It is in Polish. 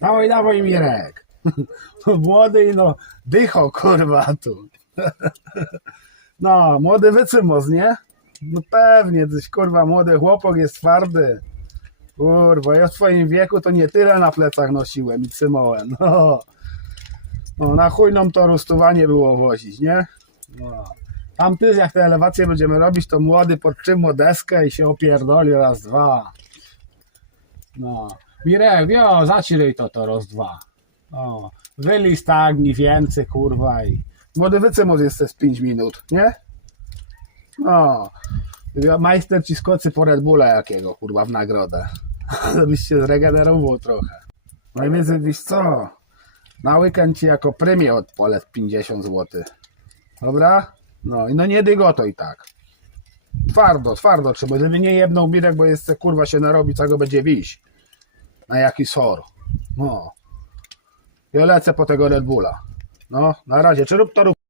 Dawaj, dawaj Mirek. No młody no dycho kurwa tu. No, młody wycymos, nie? No pewnie, coś kurwa, młody chłopak jest twardy. Kurwa, ja w twoim wieku to nie tyle na plecach nosiłem i cymołem. No, no na chuj nam to rustowanie było wozić, nie? No. Tam ty, jak te elewacje będziemy robić, to młody podtrzymo deskę i się opierdoli raz, dwa. No. Mirek, jo, zaciryj to, to raz, dwa. O, wylis tak, mniej więcej, kurwa i... Młody wycymos jest z 5 minut, nie? No. Majster ci skocy po Red Bulla jakiego, kurwa, w nagrodę. Żebyś się zregenerował trochę. No i więc, wiesz co? Na weekend ci jako premię odpolę 50 zł. Dobra? No i no nie dygoto i tak. Twardo, twardo trzeba, żeby nie jedną birek, bo jeszcze kurwa się narobi, co go będzie wiś. Na jaki sor. No. Ja lecę po tego Red Bulla. No, na razie. Czy rób to rób.